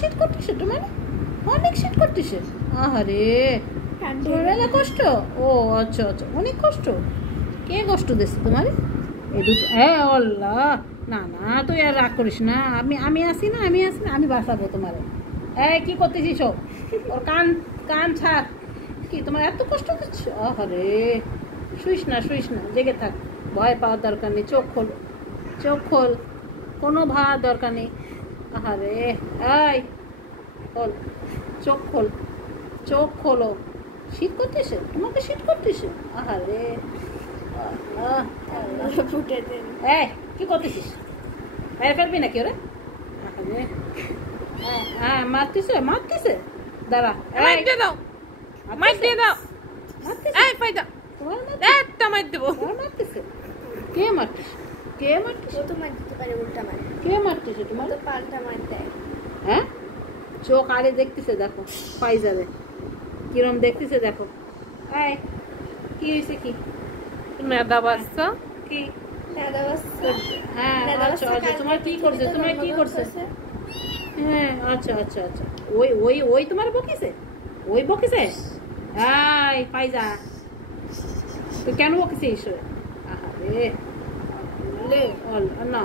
শীত করতেছে তোমার? অনেক শীত করতেছে। আহারে তোমার মেলা কষ্ট। ও আচ্ছা আচ্ছা, অনেক কষ্ট। কে কষ্ট দিচ্ছে তোমার? এই দুটো, হ্যাঁ আল্লাহ। না না তুই আর রাগ করিস না, আমি আসি না, আমি বাঁচাবো তোমার। এই কি করতেছিস? ওর কান কান ছাড়। কি তোমার এত কষ্ট দিচ্ছ? আহারে শুইস না জেগে থাক। ভয় পাওয়ার দরকার নেই, চোখ খোল, চোখ খোল, কোনো ভার দরকার নেই। আহারে এই খোল, চোখ খোল, চোখ খোলো। শীত করতেছে তোমাকে, শীত করতেছে। আহারে ফুটে দেন। এই কি করতেছিস? বাইরে ফেলবি নাকি ওরে? আহারে হ্যাঁ মারতেছে দাঁড়া। মাইর দিয়ে দাও, মাইর দিয়ে দাও। মারতেছে এই ফাইদা তোমার? একটা মাইর দেবো। মারতেছে? কে মারতেছে? কে মারতেছে? ও তো মার দিতে পারে, উল্টা মার। কে মারতেছে তোমার? তো পাল্টা মার দেয়। হ্যাঁ চোখ আরে দেখতেছে, দেখো পাই যাবে কিরম দেখতেছে, দেখো। এই কি হয়েছে? কি মেদা বাচ্চা কি? দাদা বাস হ্যাঁ আচ্ছা আচ্ছা, তোমার কি করছে? তোমার কি করছে? হ্যাঁ আচ্ছা আচ্ছা আচ্ছা, ওই ওই ওই তোমার বকিছে? ওই বকিছে? এই পাইজা তুই কেন বকিছিস? আরে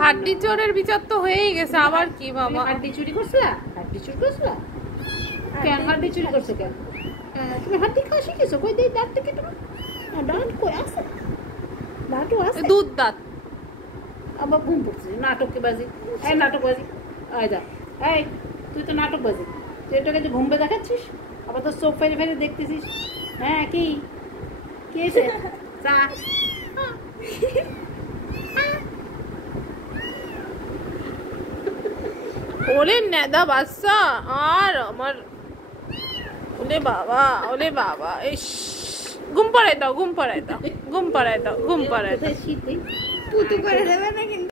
হাড্ডি চোরের বিচার তো হয়েই গেছে, আবার কি বাবা? হাড্ডি চুরি করছিলা? হাড্ডি চুরি করছিলা? কেন হাড্ডি চুরি করছো? কেন তুমি হাড্ডি খাওয়া শিখেছো? কই দেই দাঁত থেকে তোমার? দাঁত কই আছে? দাঁতও আছে? দুধ দাঁত। আবার ঘুম পড়ছে নাটকে বাজি। এই নাটক বাজি, আয় যা। এই তুই তো নাটক বাজি, তুই এটাকে যে ঘুমবে দেখাচ্ছিস, আবার তো চোখ ফেরে ফেরে দেখতেছিস। হ্যাঁ কি কি হয়েছে? চা ওরে নেদা বাচ্চা। আর আমার ওলে বাবা, ওলে বাবা। ইস, ঘুম পাড়াই দাও, ঘুম পাড়াই দাও, ঘুম পাড়াই দাও, ঘুম পাড়াই দাও। কোথায় শীত নেই? পুতু করে দেবে না কিন্তু।